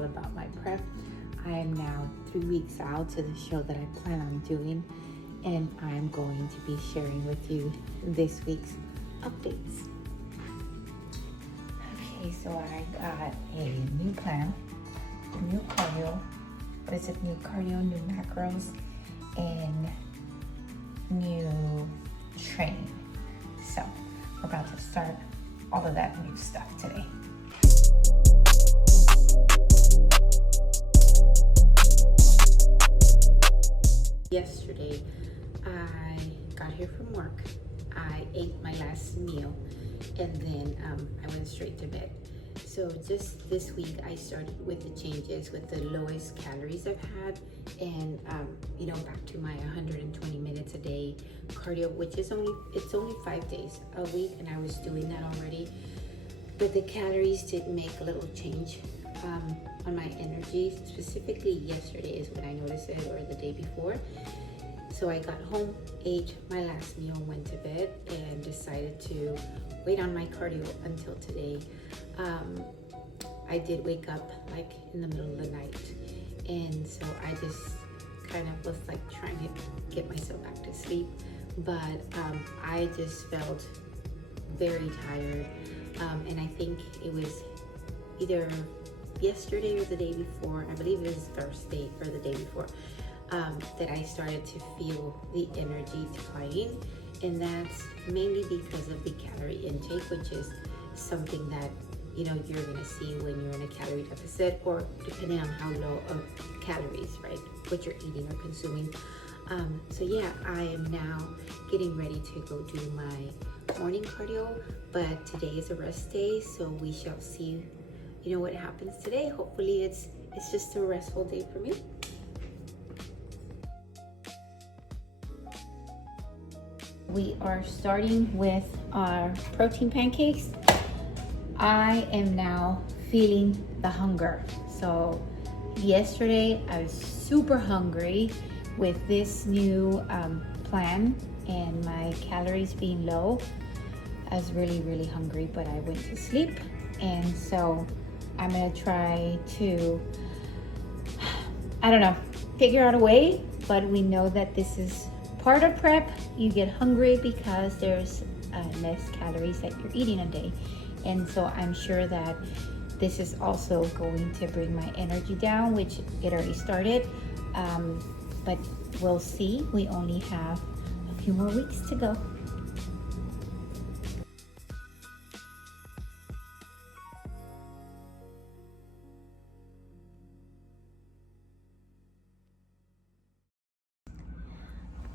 all about my prep. I am now 3 weeks out to the show that I plan on doing, and I'm going to be sharing with you this week's updates. Okay, so I got a new plan, new cardio. What is it? New cardio, new macros, and new training. So we're about to start all of that new stuff today. Yesterday, I got here from work. I ate my last meal, and then I went straight to bed. So just this week, I started with the changes with the lowest calories I've had, and back to my 120 minutes a day cardio, which is only 5 days a week, and I was doing that already. But the calories did make a little change on my energy. Specifically yesterday is when I noticed it, or the day before. So I got home, ate my last meal, went to bed, and decided to wait on my cardio until today. I did wake up like in the middle of the night, and so I just kind of was like trying to get myself back to sleep, but I just felt very tired, and I think it was either yesterday or the day before, I believe it was Thursday or the day before, that I started to feel the energy declining, and that's mainly because of the calorie intake, which is something that you're gonna see when you're in a calorie deficit, or depending on how low of calories, right, what you're eating or consuming. So yeah, I am now getting ready to go do my morning cardio, but today is a rest day, so we shall see what happens today. Hopefully it's just a restful day for me. We are starting with our protein pancakes. I am now feeling the hunger. So yesterday I was super hungry with this new plan, and my calories being low. I was really, really hungry, but I went to sleep. And so I'm gonna try to, figure out a way, but we know that this is part of prep. You get hungry because there's less calories that you're eating a day. And so I'm sure that this is also going to bring my energy down, which it already started, but we'll see. We only have a few more weeks to go.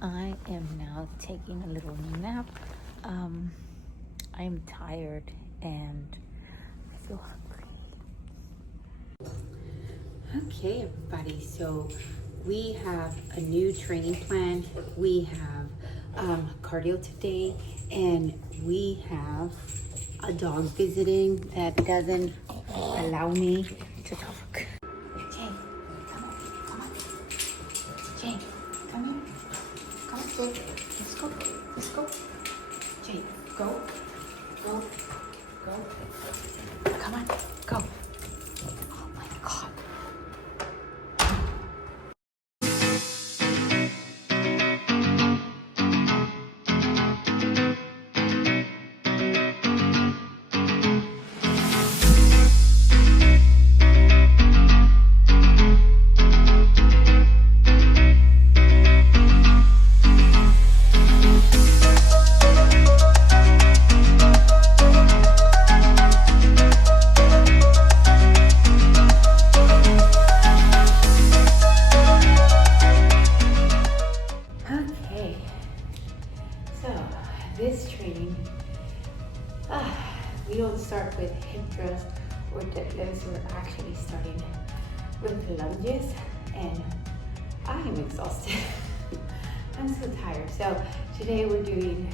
I am now taking a little nap. I'm tired and I feel hungry. Okay, everybody, so we have a new training plan. We have cardio today, and we have a dog visiting that doesn't allow me to talk. Jay, come on. Jay, come on. Jay, let's go. Jay, go. Come on, go. Oh my God. This training, we don't start with hip thrust or deadlifts. We're actually starting with lunges, and I am exhausted. I'm so tired. So today we're doing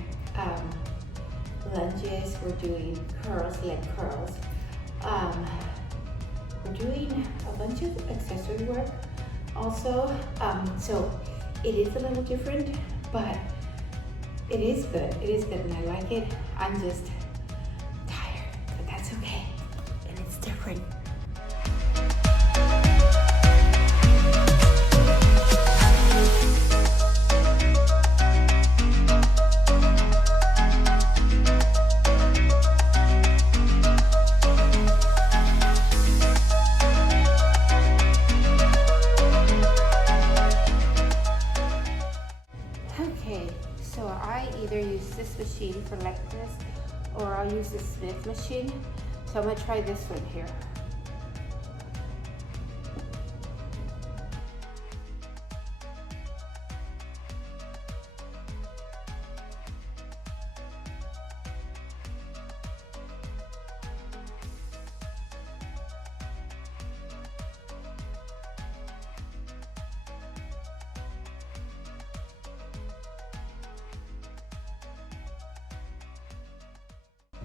lunges, we're doing curls, leg curls. We're doing a bunch of accessory work also. So it is a little different, but it is good. It is good, and I like it. I'm just tired, but that's okay. And it's different. either use this machine for like this, or I'll use the Smith machine. So I'm gonna try this one here.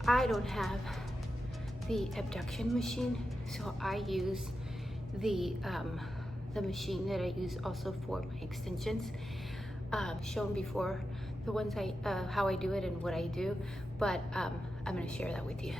I don't have the abduction machine, so I use the machine that I use also for my extensions. Shown before the ones how I do it and what I do, but I'm gonna share that with you.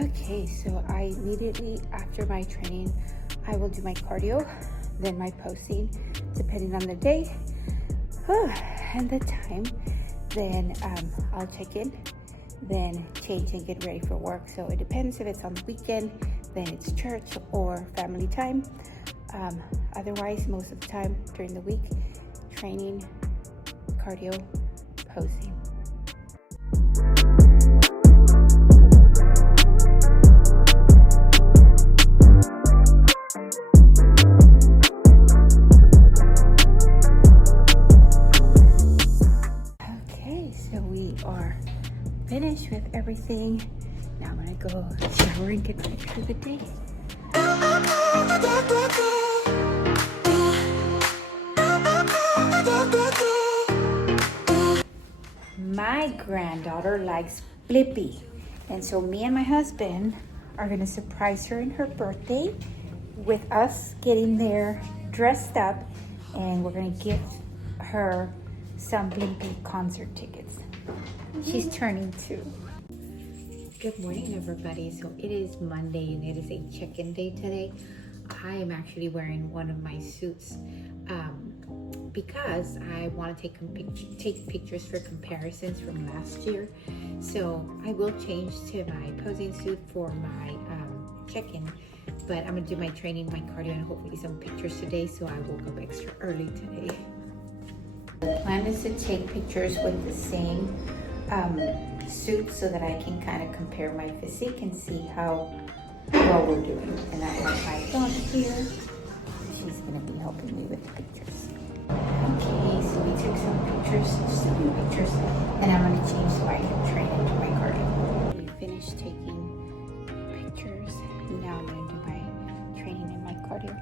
Okay, so I immediately after my training, I will do my cardio, then my posing, depending on the day and the time. Then I'll check in, then change and get ready for work. So it depends if it's on the weekend, then it's church or family time. Otherwise, most of the time during the week, training, cardio, posing. Finished with everything. Now I'm gonna go shower and get ready for the day. My granddaughter likes Blippi, and so me and my husband are gonna surprise her in her birthday with us getting there dressed up, and we're gonna gift her some Blippi concert tickets. She's turning 2. Good morning, everybody. So it is Monday and it is a check-in day today. I am actually wearing one of my suits because I want to take pictures for comparisons from last year. So I will change to my posing suit for my check-in, but I'm gonna do my training, my cardio, and hopefully some pictures today. So I woke up extra early today. The plan is to take pictures with the same suit so that I can kind of compare my physique and see how well we're doing. And I have my daughter here. She's going to be helping me with the pictures. Okay, so we took some pictures, just a few pictures, and I'm going to change so I can train into my cardio. We finished taking pictures. Now I'm going to do my training and my cardio.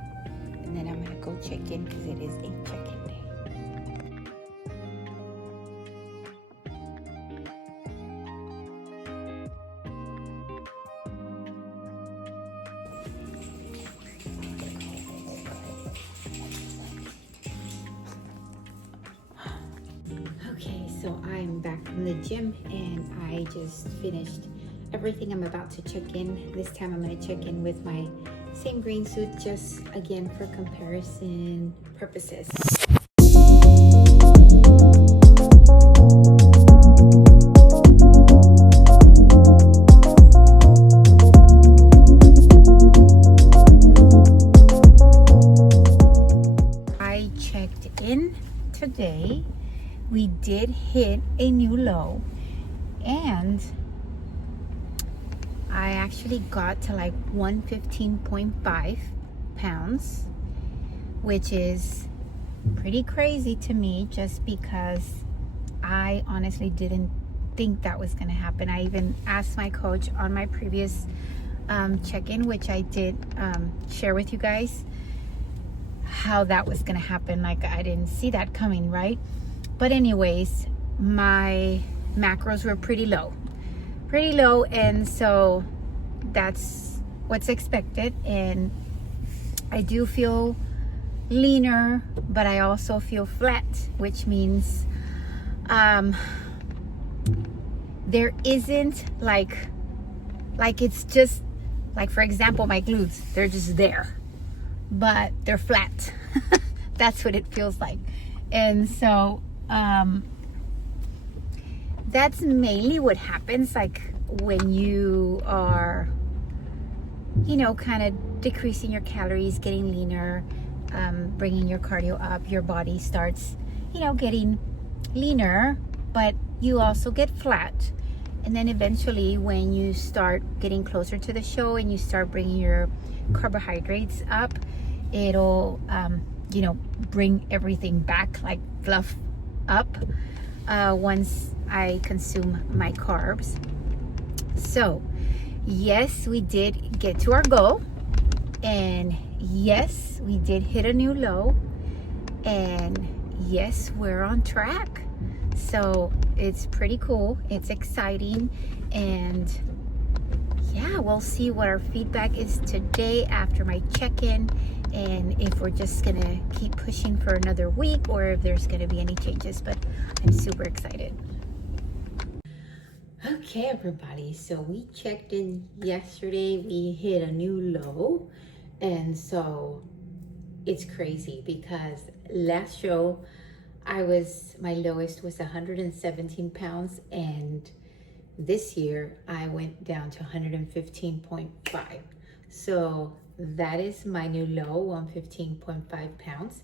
And then I'm going to go check in because it is a check-in day. Okay, so I'm back from the gym and I just finished everything. I'm about to check in. This time I'm going to check in with my same green suit, just again for comparison purposes. I checked in today. We did hit a new low, and I actually got to like 115.5 pounds, which is pretty crazy to me just because I honestly didn't think that was going to happen. I even asked my coach on my previous check-in, which I did share with you guys, how that was going to happen. Like, I didn't see that coming, right? But anyways, my macros were pretty low, and so that's what's expected. And I do feel leaner, but I also feel flat, which means there isn't like it's just like, for example, my glutes, they're just there, but they're flat. That's what it feels like. And so that's mainly what happens, like when you are, you know, kind of decreasing your calories, getting leaner, bringing your cardio up, your body starts, you know, getting leaner, but you also get flat. And then eventually when you start getting closer to the show and you start bringing your carbohydrates up, it'll, you know, bring everything back, like fluff up, once I consume my carbs. So yes, we did get to our goal, and yes, we did hit a new low, and yes, we're on track. So it's pretty cool, it's exciting, and yeah, we'll see what our feedback is today after my check-in, and if we're just gonna keep pushing for another week or if there's gonna be any changes. But I'm super excited. Okay, everybody, so we checked in yesterday. We hit a new low, and so it's crazy because last show my lowest was 117 pounds, and this year I went down to 115.5. So that is my new low, 115.5 pounds.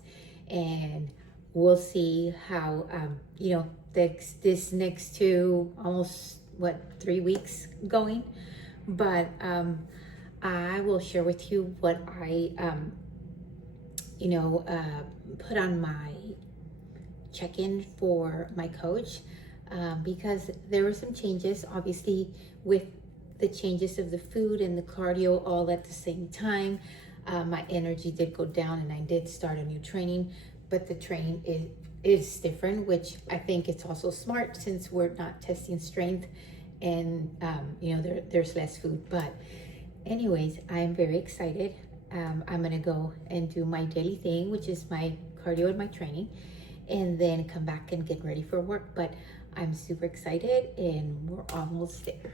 And we'll see how, you know, this next two, almost 3 weeks going. But I will share with you what I, you know, put on my check-in for my coach, because there were some changes, obviously, with the changes of the food and the cardio all at the same time. My energy did go down, and I did start a new training, but the training is different, which I think it's also smart since we're not testing strength, and you know, there's less food. But anyways, I'm very excited. I'm gonna go and do my daily thing, which is my cardio and my training, and then come back and get ready for work. But I'm super excited, and we're almost there.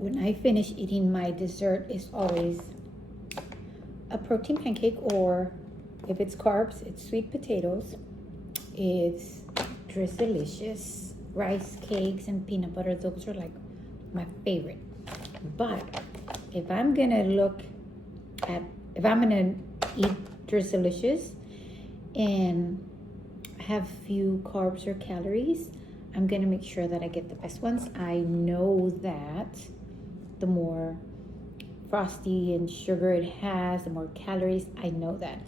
When I finish eating, my dessert is always a protein pancake, or if it's carbs, it's sweet potatoes. It's Drizzlicious rice cakes and peanut butter. Those are like my favorite. But if I'm gonna eat Drizzlicious and have few carbs or calories, I'm gonna make sure that I get the best ones. I know that the more frosty and sugar it has, the more calories. I know that.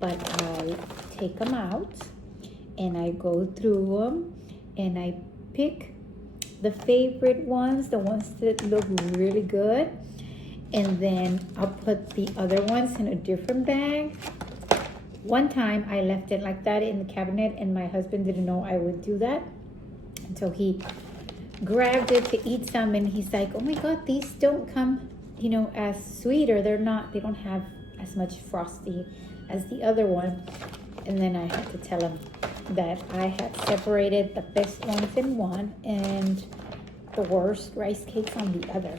But I take them out and I go through them and I pick the favorite ones, the ones that look really good, and then I'll put the other ones in a different bag. One time I left it like that in the cabinet, and my husband didn't know I would do that until he grabbed it to eat some, and he's like, oh my god, these don't come, you know, as sweet, or they don't have as much frosty as the other one. And then I had to tell him that I had separated the best ones in one and the worst rice cakes on the other.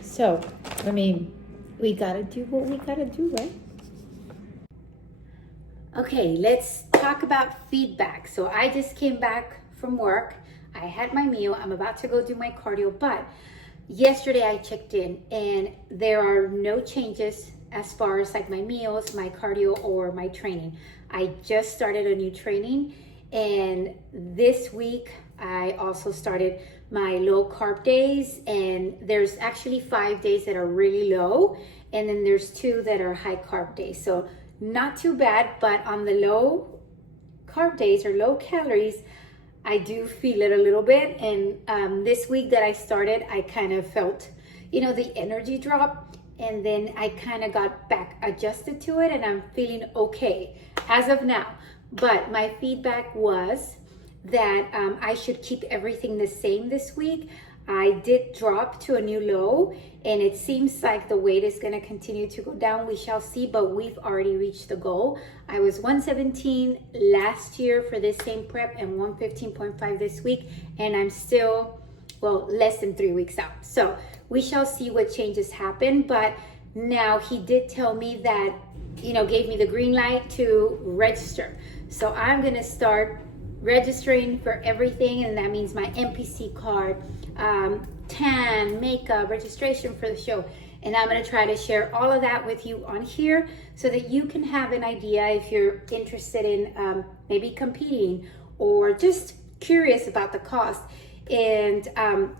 So I mean, we gotta do what we gotta do, right? Okay, let's talk about feedback. So I just came back from work. I had my meal. I'm about to go do my cardio, but yesterday I checked in and there are no changes as far as like my meals, my cardio, or my training. I just started a new training, and this week I also started my low carb days, and there's actually 5 days that are really low, and then there's 2 that are high carb days. So not too bad, but on the low carb days or low calories, I do feel it a little bit. And this week that I started, I kind of felt, the energy drop, and then I kind of got back adjusted to it, and I'm feeling okay as of now. But my feedback was that I should keep everything the same this week. I did drop to a new low, and it seems like the weight is going to continue to go down. We shall see, but we've already reached the goal. I was 117 last year for this same prep and 115.5 this week, and I'm still, less than 3 weeks out. So we shall see what changes happen. But now he did tell me that, gave me the green light to register. So I'm going to start registering for everything, and that means my NPC card, tan, makeup, registration for the show. And I'm going to try to share all of that with you on here so that you can have an idea if you're interested in maybe competing or just curious about the cost. And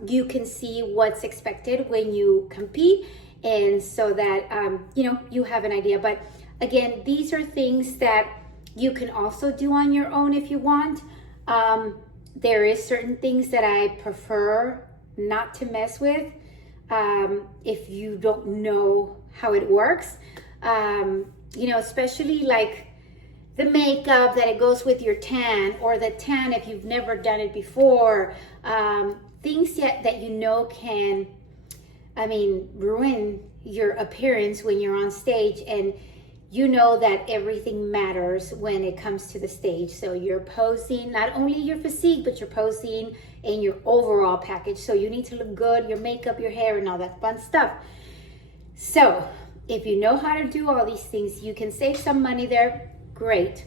you can see what's expected when you compete, and so that you have an idea. But again, these are things that you can also do on your own if you want. There is certain things that I prefer not to mess with if you don't know how it works. Especially like the makeup that it goes with your tan, or the tan if you've never done it before. Things that can, ruin your appearance when you're on stage, and that everything matters when it comes to the stage. So you're posing not only your physique, but you're posing in your overall package. So you need to look good, your makeup, your hair, and all that fun stuff. So if you know how to do all these things, you can save some money there. Great.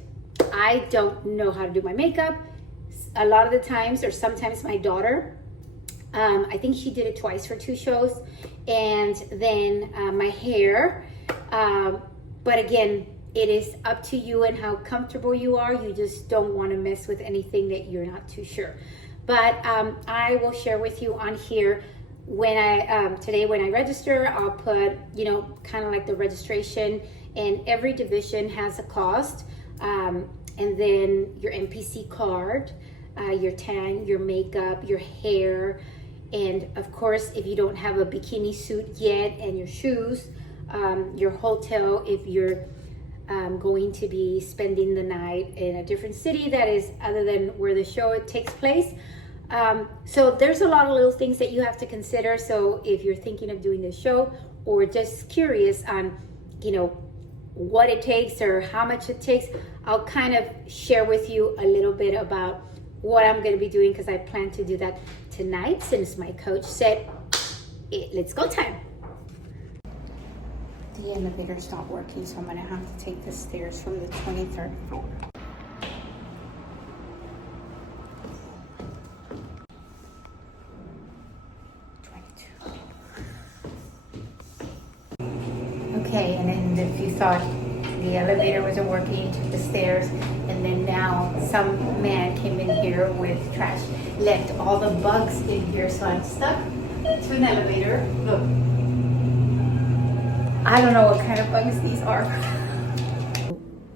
I don't know how to do my makeup. A lot of the times, or sometimes my daughter, I think she did it twice for 2 shows. And then my hair, but again, it is up to you and how comfortable you are. You just don't want to mess with anything that you're not too sure. But I will share with you on here when today when I register, I'll put, kind of like the registration, and every division has a cost. And then your NPC card, your tan, your makeup, your hair, and of course, if you don't have a bikini suit yet, and your shoes, your hotel if you're going to be spending the night in a different city that is other than where the show takes place. So there's a lot of little things that you have to consider. So if you're thinking of doing this show, or just curious on what it takes or how much it takes, I'll kind of share with you a little bit about what I'm going to be doing, because I plan to do that tonight since my coach said let's go time. The elevator's not working, so I'm going to have to take the stairs from the 23rd floor. Okay, and then if you thought the elevator wasn't working, took the stairs, and then now some man came in here with trash, left all the bugs in here, so I'm stuck to an elevator. Look. I don't know what kind of bugs these are.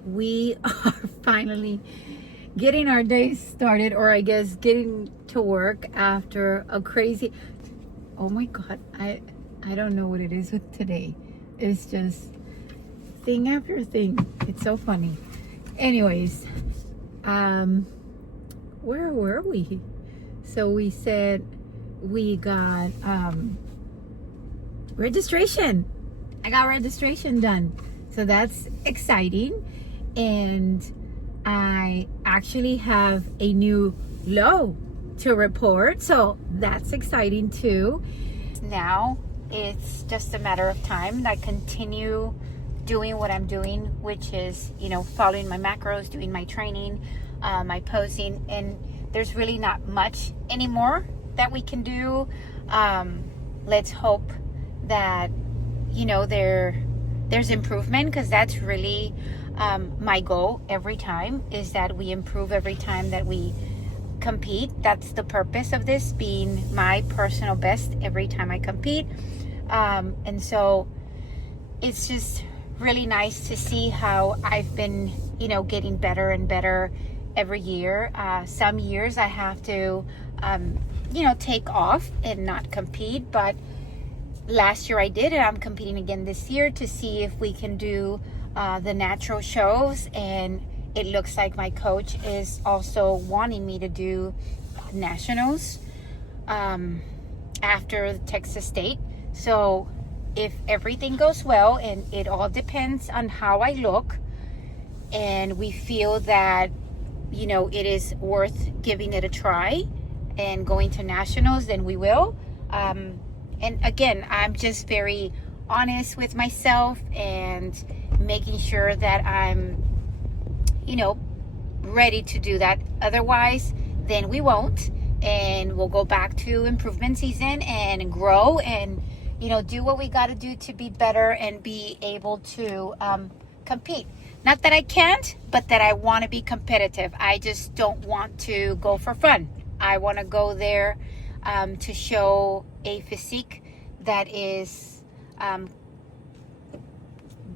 We are finally getting our day started, or I guess getting to work after a crazy, oh my God, I don't know what it is with today. It's just thing after thing. It's so funny. Anyways, where were we? So we said we got registration. I got registration done. So that's exciting. And I actually have a new low to report. So that's exciting too. Now it's just a matter of time. I continue doing what I'm doing, which is, following my macros, doing my training, my posing, and there's really not much anymore that we can do. Let's hope that, there's improvement, because that's really my goal every time, is that we improve every time that we compete. That's the purpose of this, being my personal best every time I compete. And so it's just really nice to see how I've been, getting better and better every year. Some years I have to, take off and not compete, but last year I did, and I'm competing again this year to see if we can do the natural shows. And it looks like my coach is also wanting me to do nationals after Texas State. So if everything goes well, and it all depends on how I look, and we feel that, it is worth giving it a try and going to nationals, then we will. And again, I'm just very honest with myself and making sure that I'm, ready to do that. Otherwise, then we won't. And we'll go back to improvement season and grow and, do what we got to do to be better and be able to compete. Not that I can't, but that I want to be competitive. I just don't want to go for fun. I want to go there to show a physique that is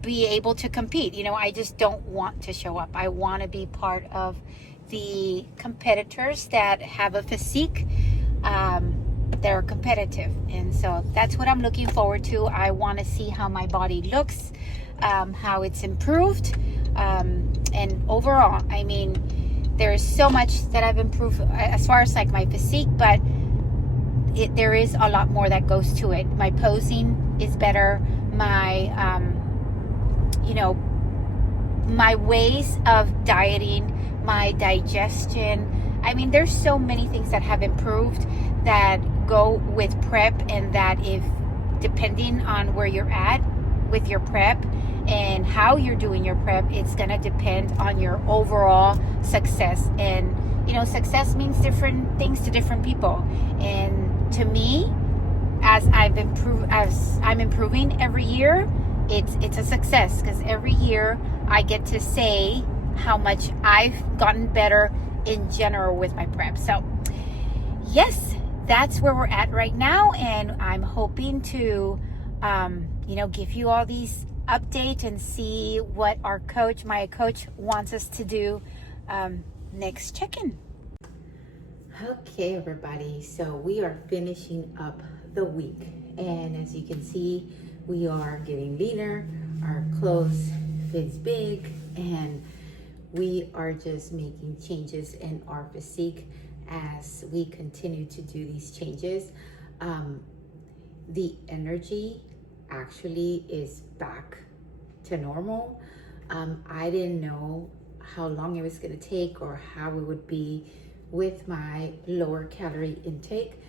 be able to compete. I just don't want to show up. I want to be part of the competitors that have a physique that are competitive. And so that's what I'm looking forward to. I want to see how my body looks, how it's improved. And overall, there is so much that I've improved as far as like my physique, but there is a lot more that goes to it. My posing is better. My, my ways of dieting, my digestion. There's so many things that have improved that go with prep, and that if depending on where you're at with your prep and how you're doing your prep, it's going to depend on your overall success. And, success means different things to different people. And to me, as I'm improving every year, it's a success, because every year I get to say how much I've gotten better in general with my prep. So yes, that's where we're at right now. And I'm hoping to, give you all these updates and see what my coach wants us to do next check-in. Okay, everybody. So we are finishing up the week. And as you can see, we are getting leaner. Our clothes fits big, and we are just making changes in our physique as we continue to do these changes. The energy actually is back to normal. I didn't know how long it was going to take or how it would be with my lower calorie intake.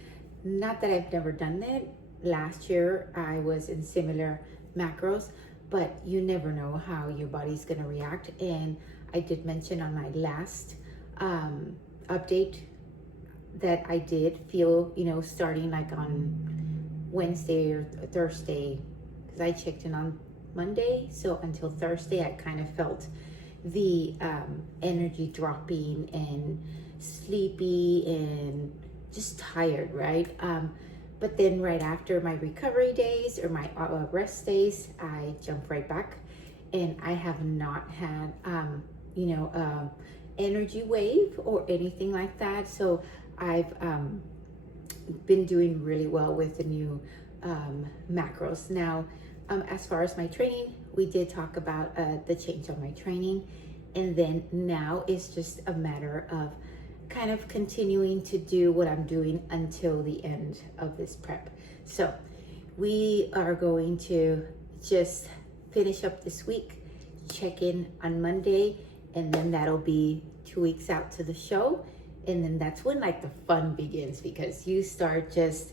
Not that I've never done it. Last year I was in similar macros, but you never know how your body's going to react. And I did mention on my last update that I did feel, starting like on Wednesday or Thursday, because I checked in on Monday. So until Thursday, I kind of felt the energy dropping and sleepy and just tired, right? But then right after my recovery days or my rest days, I jumped right back, and I have not had, energy wave or anything like that. So I've been doing really well with the new macros. Now, as far as my training, we did talk about the change on my training, and then now it's just a matter of kind of continuing to do what I'm doing until the end of this prep. So we are going to just finish up this week, check in on Monday, and then that'll be 2 weeks out to the show. And then that's when like the fun begins, because you start just,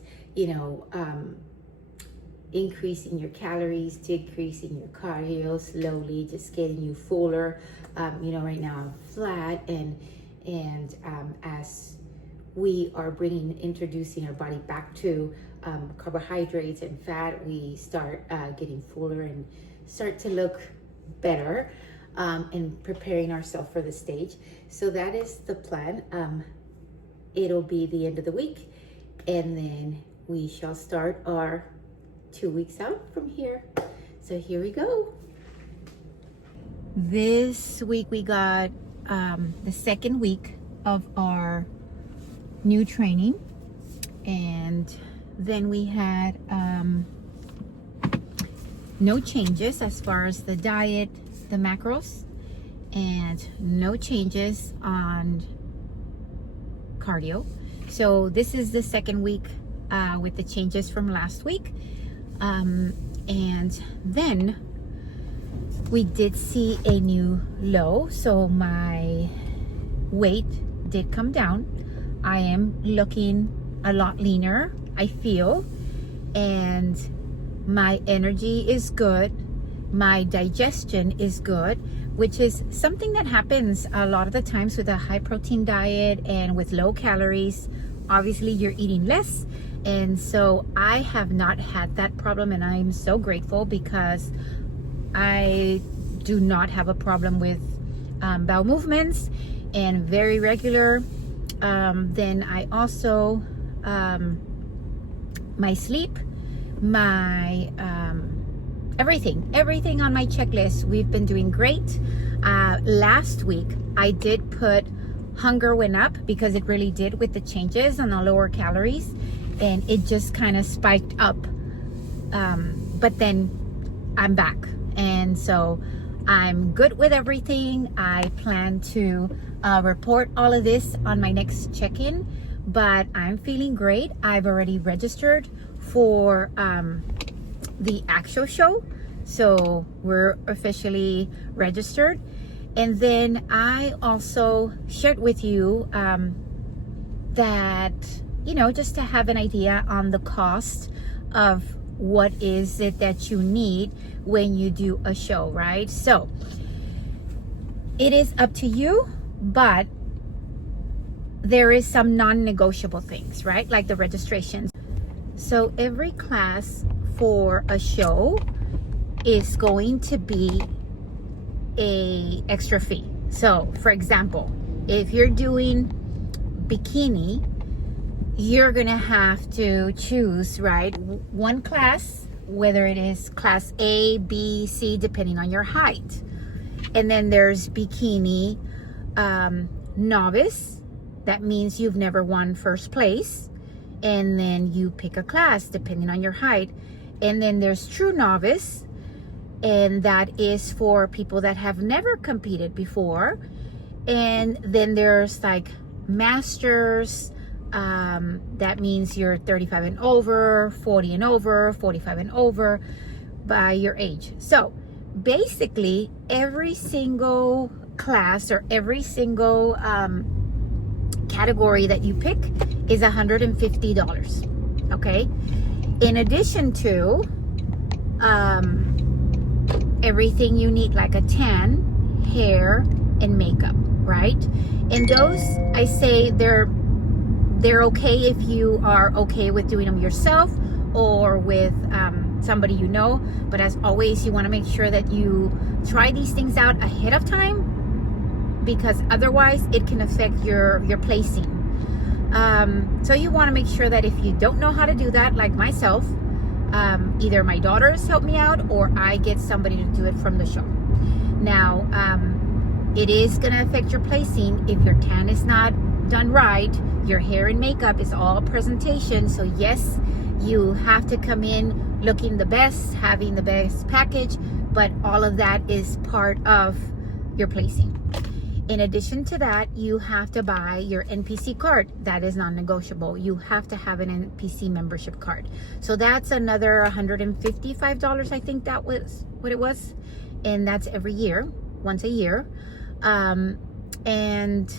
increasing your calories, decreasing your cardio slowly, just getting you fuller. Right now I'm flat, and as we are introducing our body back to carbohydrates and fat, we start getting fuller and start to look better, and preparing ourselves for the stage. So that is the plan. it'll be the end of the week, and then we shall start our 2 weeks out from here. So here we go. This week we got the second week of our new training, and then we had no changes as far as the diet, the macros, and no changes on cardio. So this is the second week with the changes from last week, and then we did see a new low. So my weight did come down. I am looking a lot leaner, I feel, and my energy is good. My digestion is good, which is something that happens a lot of the times with a high protein diet and with low calories. Obviously you're eating less, and so I have not had that problem, and I'm so grateful because I do not have a problem with bowel movements and very regular. Then I also my sleep, my everything on my checklist, we've been doing great. Last week I did put hunger went up because it really did with the changes on the lower calories, and it just kind of spiked up, but then I'm back, and so I'm good with everything. I plan to report all of this on my next check-in, but I'm feeling great. I've already registered for the actual show, so we're officially registered. And then I also shared with you that, you know, just to have an idea on the cost of what is it that you need when you do a show, right? So it is up to you, but there is some non-negotiable things, right? Like the registrations. So every class for a show is going to be a extra fee. So for example, if you're doing bikini, you're gonna have to choose, right, one class, whether it is class A, B, C, depending on your height. And then there's bikini novice. That means you've never won first place, and then you pick a class depending on your height. And then there's true novice, and that is for people that have never competed before. And then there's like masters, that means you're 35 and over, 40 and over, 45 and over by your age. So basically every single class or every single category that you pick is $150, okay? In addition to everything you need, like a tan, hair, and makeup, right? And those, I say they're okay if you are okay with doing them yourself or with somebody you know. But as always, you want to make sure that you try these things out ahead of time, because otherwise it can affect your placing. So you want to make sure that if you don't know how to do that, like myself, either my daughters help me out or I get somebody to do it from the show. Now, it is going to affect your placing if your tan is not done right. Your hair and makeup is all presentation. So yes, you have to come in looking the best, having the best package, but all of that is part of your placing. In addition to that, you have to buy your NPC card. That is non-negotiable. You have to have an NPC membership card. So that's another $155, I think that was what it was. And that's every year, once a year. And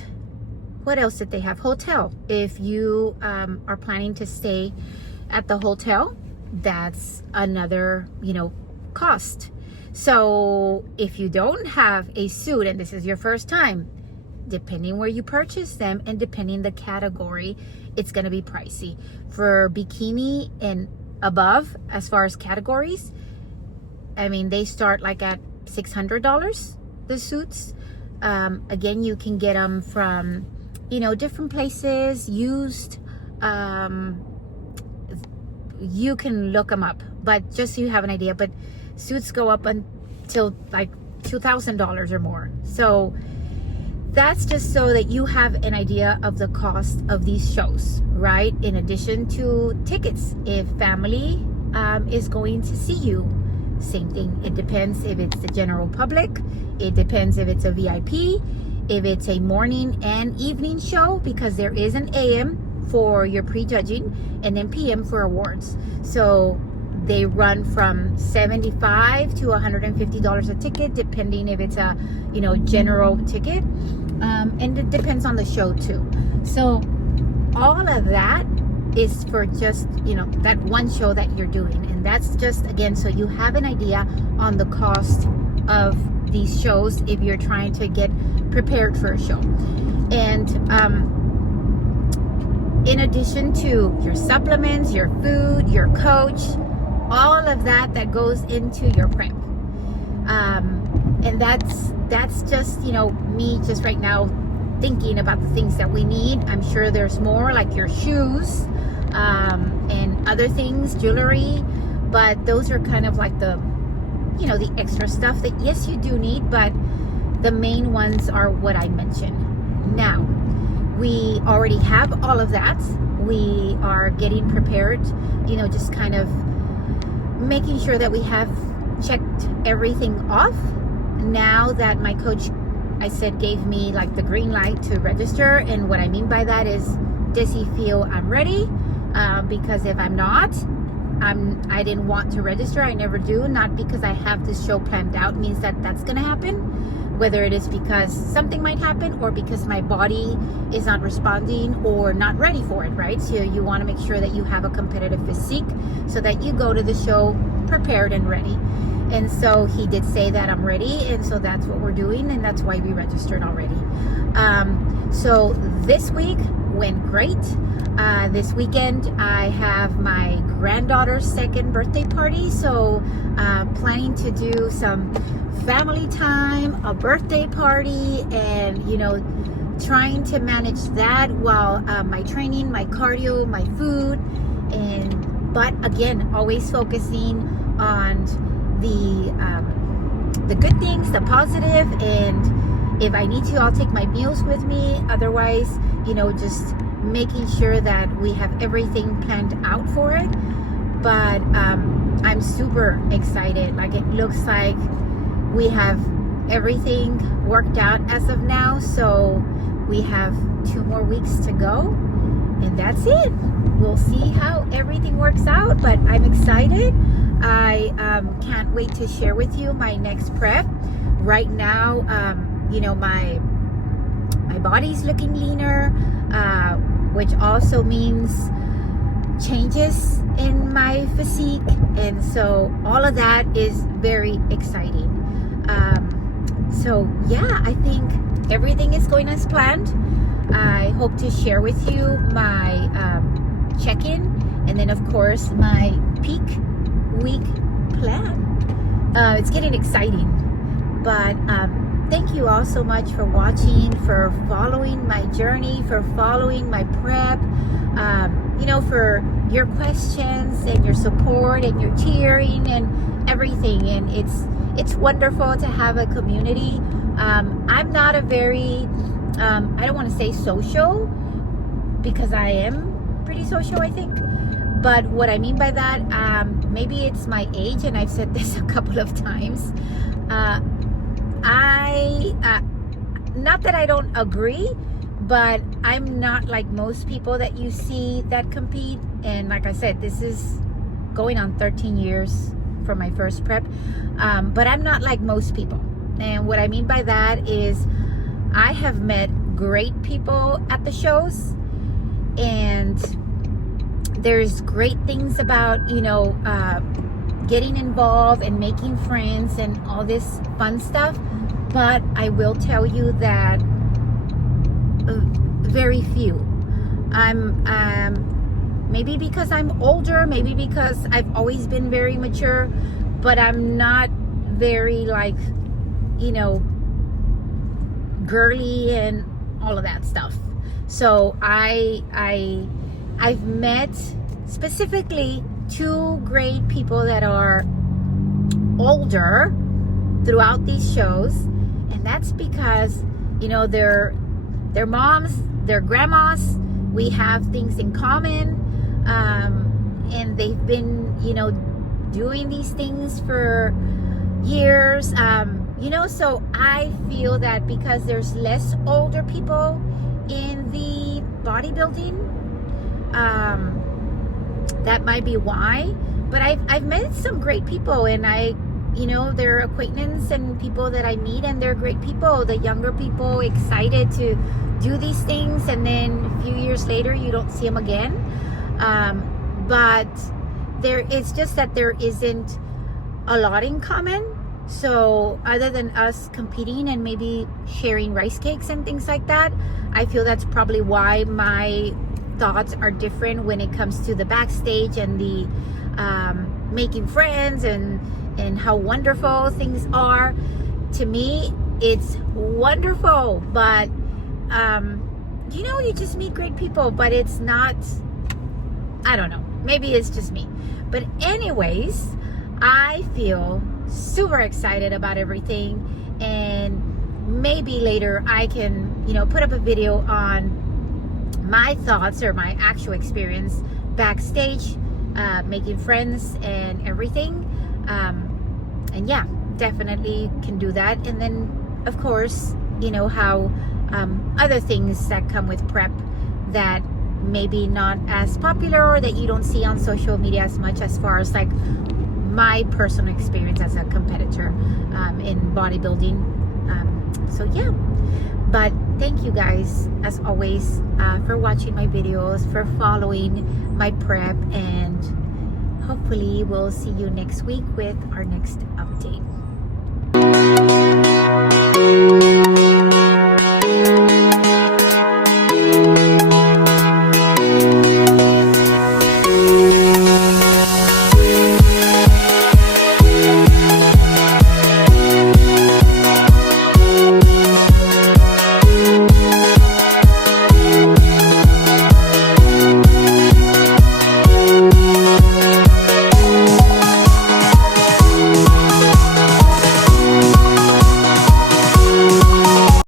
what else did they have? Hotel. If you are planning to stay at the hotel, that's another, cost. So if you don't have a suit and this is your first time, depending where you purchase them and depending the category, it's going to be pricey. For bikini and above, as far as categories, I mean, they start like at $600, the suits. Again, you can get them from different places, used. You can look them up, but just so you have an idea, but suits go up until like $2,000 or more. So that's just so that you have an idea of the cost of these shows, right? In addition to tickets, if family is going to see you, same thing. It depends if it's the general public. It depends if it's a VIP, if it's a morning and evening show, because there is an AM for your prejudging and then PM for awards. So they run from $75 to $150 a ticket, depending if it's a general ticket, and it depends on the show too. So all of that is for just that one show that you're doing, and that's just, again, so you have an idea on the cost of these shows if you're trying to get prepared for a show. And in addition to your supplements, your food, your coach, all of that goes into your prep. And that's just, me just right now thinking about the things that we need. I'm sure there's more, like your shoes, and other things, jewelry, but those are kind of like the extra stuff that, yes, you do need, but the main ones are what I mentioned. Now, we already have all of that. We are getting prepared, just kind of making sure that we have checked everything off. Now that my coach, I said, gave me like the green light to register. And what I mean by that is, does he feel I'm ready? Because if I'm not, I didn't want to register. I never do. Not because I have this show planned out means that that's going to happen. Whether it is because something might happen or because my body is not responding or not ready for it, right? So you want to make sure that you have a competitive physique so that you go to the show prepared and ready. And so he did say that I'm ready, and so that's what we're doing, and that's why we registered already. So this week went great. This weekend I have my granddaughter's second birthday party, so planning to do some family time, a birthday party, and trying to manage that while my training, my cardio, my food, but again, always focusing on the good things, the positive, and if I need to, I'll take my meals with me. Otherwise, just making sure that we have everything planned out for it. But I'm super excited. Like, it looks like we have everything worked out as of now. So we have 2 more weeks to go, and that's it. We'll see how everything works out, but I'm excited. I can't wait to share with you my next prep. Right now, my body's looking leaner, which also means changes in my physique, and so all of that is very exciting. So yeah, I think everything is going as planned. I hope to share with you my check-in, and then of course my peak week plan. It's getting exciting, but thank you all so much for watching, for following my journey, for following my prep, for your questions and your support and your cheering and everything. And it's wonderful to have a community. I'm not a very I don't want to say social, because I am pretty social, I think. But what I mean by that, maybe it's my age, and I've said this a couple of times. Not that I don't agree, but I'm not like most people that you see that compete. And like I said, this is going on 13 years for my first prep. But I'm not like most people. And what I mean by that is I have met great people at the shows, and there's great things about, getting involved and making friends and all this fun stuff. But I will tell you that very few. Maybe because I'm older, maybe because I've always been very mature, but I'm not very girly and all of that stuff. So I've met specifically two great people that are older throughout these shows, and that's because, you know, they're moms, they're grandmas. We have things in common, and they've been, you know, doing these things for years, you know. So I feel that because there's less older people in the bodybuilding, that might be why. But I've met some great people, and you know, they're acquaintance and people that I meet, and they're great people. The younger people excited to do these things, and then a few years later you don't see them again. But it's just that there isn't a lot in common. So other than us competing and maybe sharing rice cakes and things like that, I feel that's probably why my thoughts are different when it comes to the backstage and the making friends and how wonderful things are. To me, it's wonderful, but you know, you just meet great people, but it's not, I don't know, maybe it's just me. But anyways, I feel super excited about everything, and maybe later I can, you know, put up a video on my thoughts or my actual experience backstage, making friends and everything. And yeah, definitely can do that. And then of course, you know, how other things that come with prep that maybe not as popular or that you don't see on social media as much, as far as like my personal experience as a competitor in bodybuilding. So yeah, but thank you guys as always for watching my videos, for following my prep, and hopefully we'll see you next week with our next update.